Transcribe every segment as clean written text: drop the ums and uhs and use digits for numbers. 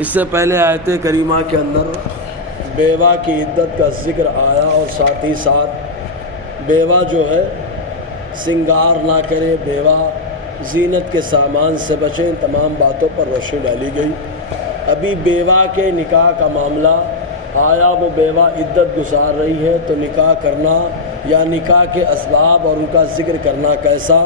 اس سے پہلے آیت کریمہ کے اندر بیوہ کی عدت کا ذکر آیا اور ساتھ ہی ساتھ بیوہ جو ہے سنگار نہ کرے، بیوہ زینت کے سامان سے بچے، ان تمام باتوں پر روشنی ڈالی گئی۔ ابھی بیوہ کے نکاح کا معاملہ آیا، وہ بیوہ عدت گزار رہی ہے تو نکاح کرنا یا نکاح کے اسباب اور ان کا ذکر کرنا کیسا؟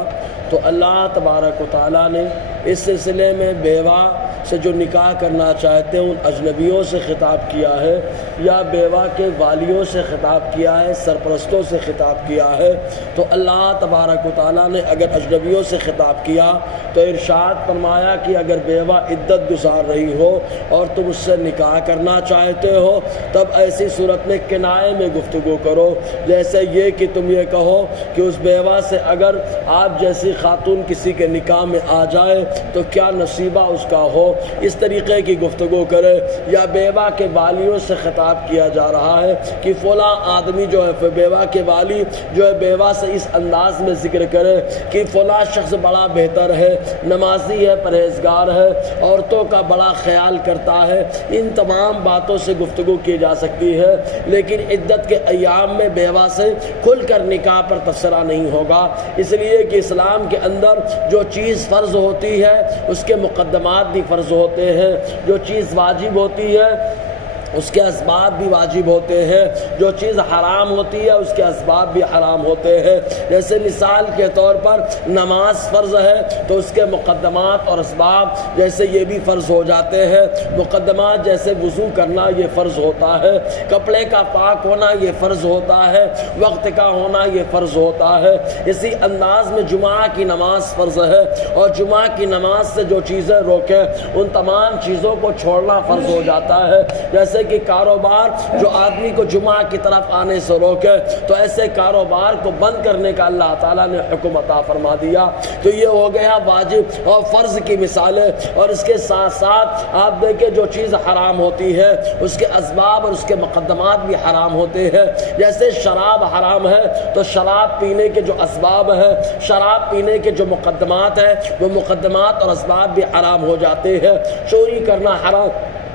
تو اللہ تبارک و تعالیٰ نے اس سلسلے میں بیوہ سے جو نکاح کرنا چاہتے ہیں ان اجنبیوں سے خطاب کیا ہے یا بیوہ کے والیوں سے خطاب کیا ہے، سرپرستوں سے خطاب کیا ہے۔ تو اللہ تبارک و تعالیٰ نے اگر اجنبیوں سے خطاب کیا تو ارشاد فرمایا کہ اگر بیوہ عدت گزار رہی ہو اور تم اس سے نکاح کرنا چاہتے ہو تب ایسی صورت میں کنایے میں گفتگو کرو، جیسے یہ کہ تم یہ کہو کہ اس بیوہ سے اگر آپ جیسی خاتون کسی کے نکاح میں آ جائے تو کیا نصیبہ اس کا ہو، اس طریقے کی گفتگو کرے۔ یا بیوہ کے والیوں سے خطاب کیا جا رہا ہے کہ فلاں آدمی جو ہے، بیوہ کے والی جو ہے بیوہ سے اس انداز میں ذکر کرے کہ فلاں شخص بڑا بہتر ہے، نمازی ہے، پرہیزگار ہے، عورتوں کا بڑا خیال کرتا ہے۔ ان تمام باتوں سے گفتگو کی جا سکتی ہے، لیکن عدت کے ایام میں بیوہ سے کھل کر نکاح پر تبصرہ نہیں ہوگا، اس لیے کہ اسلام کے اندر جو چیز فرض ہوتی ہے اس کے مقدمات بھی فرض ہوتے ہیں، جو چیز واجب ہوتی ہے اس کے اسباب بھی واجب ہوتے ہیں، جو چیز حرام ہوتی ہے اس کے اسباب بھی حرام ہوتے ہیں۔ جیسے مثال کے طور پر نماز فرض ہے تو اس کے مقدمات اور اسباب جیسے یہ بھی فرض ہو جاتے ہیں۔ مقدمات جیسے وضو کرنا یہ فرض ہوتا ہے، کپڑے کا پاک ہونا یہ فرض ہوتا ہے، وقت کا ہونا یہ فرض ہوتا ہے۔ اسی انداز میں جمعہ کی نماز فرض ہے اور جمعہ کی نماز سے جو چیزیں روکے ان تمام چیزوں کو چھوڑنا فرض ہو جاتا ہے۔ جیسے کہ کاروبار جو آدمی کو جمعہ کی طرف آنے سے روکے تو ایسے کاروبار کو بند کرنے کا اللہ تعالیٰ نے حکم عطا فرما دیا۔ تو یہ ہو گیا واجب اور فرض کی مثالیں، اور اس کے ساتھ ساتھ آپ دیکھیں جو چیز حرام ہوتی ہے اس کے اسباب اور اس کے مقدمات بھی حرام ہوتے ہیں۔ جیسے شراب حرام ہے تو شراب پینے کے جو اسباب ہیں، شراب پینے کے جو مقدمات ہیں وہ مقدمات اور اسباب بھی حرام ہو جاتے ہیں۔ چوری کرنا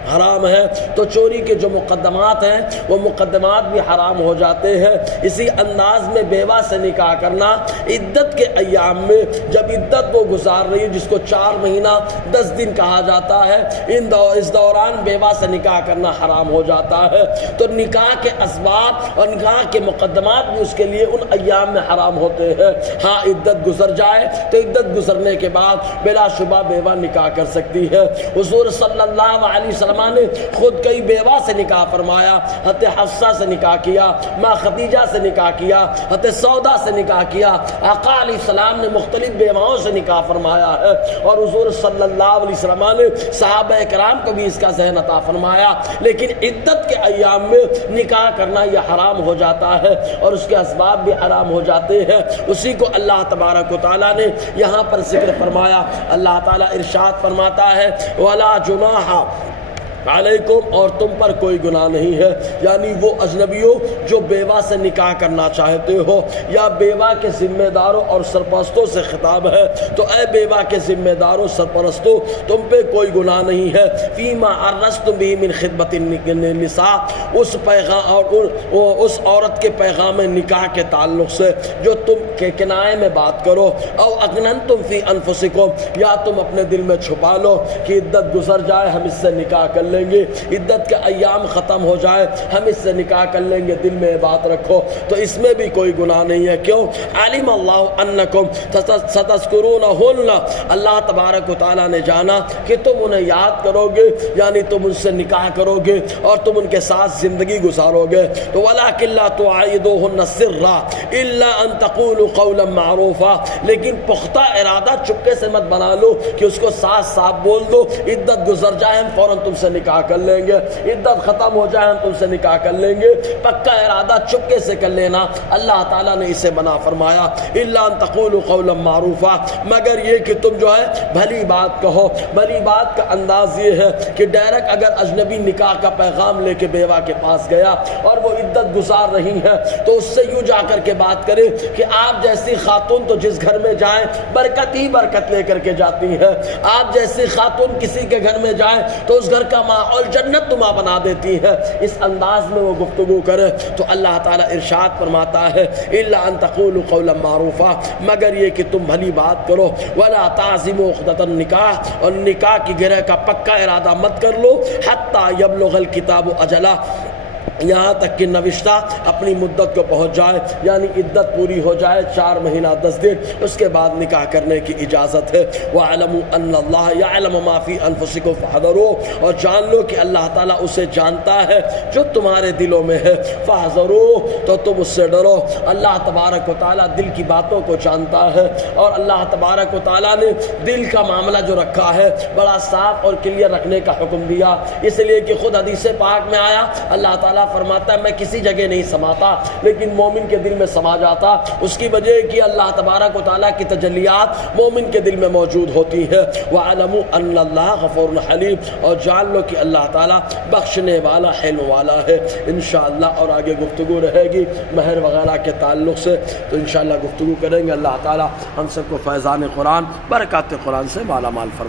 حرام ہے تو چوری کے جو مقدمات ہیں وہ مقدمات بھی حرام ہو جاتے ہیں۔ اسی انداز میں بیوہ سے نکاح کرنا عدت کے ایام میں، جب عدت وہ گزار رہی ہے جس کو 4 مہینہ 10 دن کہا جاتا ہے، اس دوران بیوہ سے نکاح کرنا حرام ہو جاتا ہے۔ تو نکاح کے اسباب اور نکاح کے مقدمات بھی اس کے لیے ان ایام میں حرام ہوتے ہیں۔ ہاں عدت گزر جائے تو عدت گزرنے کے بعد بلا شبہ بیوہ نکاح کر سکتی ہے۔ حضور صلی اللہ علیہ وسلم نے خود کئی بیوہ سے نکاح فرمایا، حضرت حفصہ سے نکاح کیا، ماں خدیجہ سے نکاح کیا، حضرت سودا سے نکاح کیا۔ آقا علیہ السلام نے مختلف بیواؤں سے نکاح فرمایا ہے، اور حضور صلی اللہ علیہ وسلم نے صحابہ کرام کو بھی اس کا ذہن عطا فرمایا۔ لیکن عدت کے ایام میں نکاح کرنا یہ حرام ہو جاتا ہے اور اس کے اسباب بھی حرام ہو جاتے ہیں۔ اسی کو اللہ تبارک و تعالیٰ نے یہاں پر ذکر فرمایا۔ اللہ تعالیٰ ارشاد فرماتا ہے وَلَا جُنَاحَ علیکم، اور تم پر کوئی گناہ نہیں ہے، یعنی وہ اجنبیوں جو بیوہ سے نکاح کرنا چاہتے ہو یا بیوہ کے ذمہ داروں اور سرپرستوں سے خطاب ہے تو اے بیوہ کے ذمہ داروں سرپرستوں تم پہ کوئی گناہ نہیں ہے۔ فیما عرضتم به من خطبۃ النساء، اس پیغام اور اس عورت کے پیغام نکاح کے تعلق سے جو تم کے کنائے میں بات کرو، او اکننتم فی انفسکم، یا تم اپنے دل میں چھپا لو کہ عدت گزر جائے ہم اس سے نکاح کر لیں گے، عدت کے ایام ختم ہو جائے ہم اس سے نکاح کر لیں گے، دل میں بات رکھو، تو اس میں بھی کوئی گناہ نہیں ہے۔ کیوں؟ علم اللہ انکم ستذکرونہن، اللہ تبارک و تعالیٰ نے جانا کہ تم انہیں یاد کرو گے، یعنی تم ان سے نکاح کرو گے اور تم ان کے ساتھ زندگی گزارو گے۔ تو وَلَٰكِن لَا تُوعِدُوهُنَّ سِرًّا إِلَّا أَن تَقُولُوا قَوْلًا مَّعْرُوفًا، لیکن پختہ ارادہ چپکے سے مت بنا لو کہ اس کو صاف بول دو عدت گزر جائے ہم فوراً تم سے نکاح کر لیں گے، عدت ختم ہو جائے ہم تم سے نکاح کر لیں گے۔ پکا ارادہ چپکے سے کر لینا اللہ تعالیٰ نے اسے منع فرمایا۔ الا ان تقولوا قولا معروفا، مگر یہ کہ تم جو ہے بھلی بات کہو۔ بھلی بات کا انداز یہ ہے کہ ڈائریکٹ اگر اجنبی نکاح کا پیغام لے کے بیوہ کے پاس گیا اور وہ عدت عزت گزار رہی ہیں تو اس سے یوں جا کر کے بات کریں کہ آپ جیسی خاتون تو جس گھر میں جائیں برکت ہی برکت لے کر کے جاتی ہیں، آپ جیسی خاتون کسی کے گھر میں جائیں تو اس گھر کا ماحول جنت نما بنا دیتی ہے۔ اس انداز میں وہ گفتگو کرے تو اللہ تعالیٰ ارشاد فرماتا ہے الا ان تقولوا قولا معروفا، مگر یہ کہ تم بھلی بات کرو، ولا تعزموا عقدۃ النکاح، اور نکاح کی گرہ کا پکا ارادہ مت کر لو، حتی یبلغ الکتاب اجلہ، یہاں تک کہ نوشتہ اپنی مدت کو پہنچ جائے، یعنی عدت پوری ہو جائے 4 مہینہ 10 دن، اس کے بعد نکاح کرنے کی اجازت ہے۔ وَاعْلَمُوا أَنَّ اللَّهَ يَعْلَمُ مَا فِي أَنفُسِكُمْ فَاحْذَرُوهُ، اور جان لو کہ اللہ تعالیٰ اسے جانتا ہے جو تمہارے دلوں میں ہے، فَاحْذَرُوهُ، تو تم اس سے ڈرو۔ اللہ تبارک و تعالیٰ دل کی باتوں کو جانتا ہے، اور اللہ تبارک و تعالیٰ نے دل کا معاملہ جو رکھا ہے بڑا صاف اور کلیئر رکھنے کا حکم دیا، اس لیے کہ خود حدیث پاک میں آیا اللہ تعالیٰ فرماتا ہے میں کسی جگہ نہیں سماتا لیکن مومن کے دل میں سما جاتا، اس کی وجہ کہ اللہ تبارک و تعالیٰ کی تجلیات مومن کے دل میں موجود ہوتی ہے۔ وَاعْلَمُوا أَنَّ اللَّهَ غَفُورٌ حَلِيمٌ، اور جان لو کہ اللہ تعالیٰ بخشنے والا حلم والا ہے۔ انشاءاللہ اور آگے گفتگو رہے گی مہر وغیرہ کے تعلق سے، تو انشاءاللہ گفتگو کریں گے۔ اللہ تعالیٰ ہم سب کو فیضان قرآن برکات قرآن سے مالا مال فرمائے۔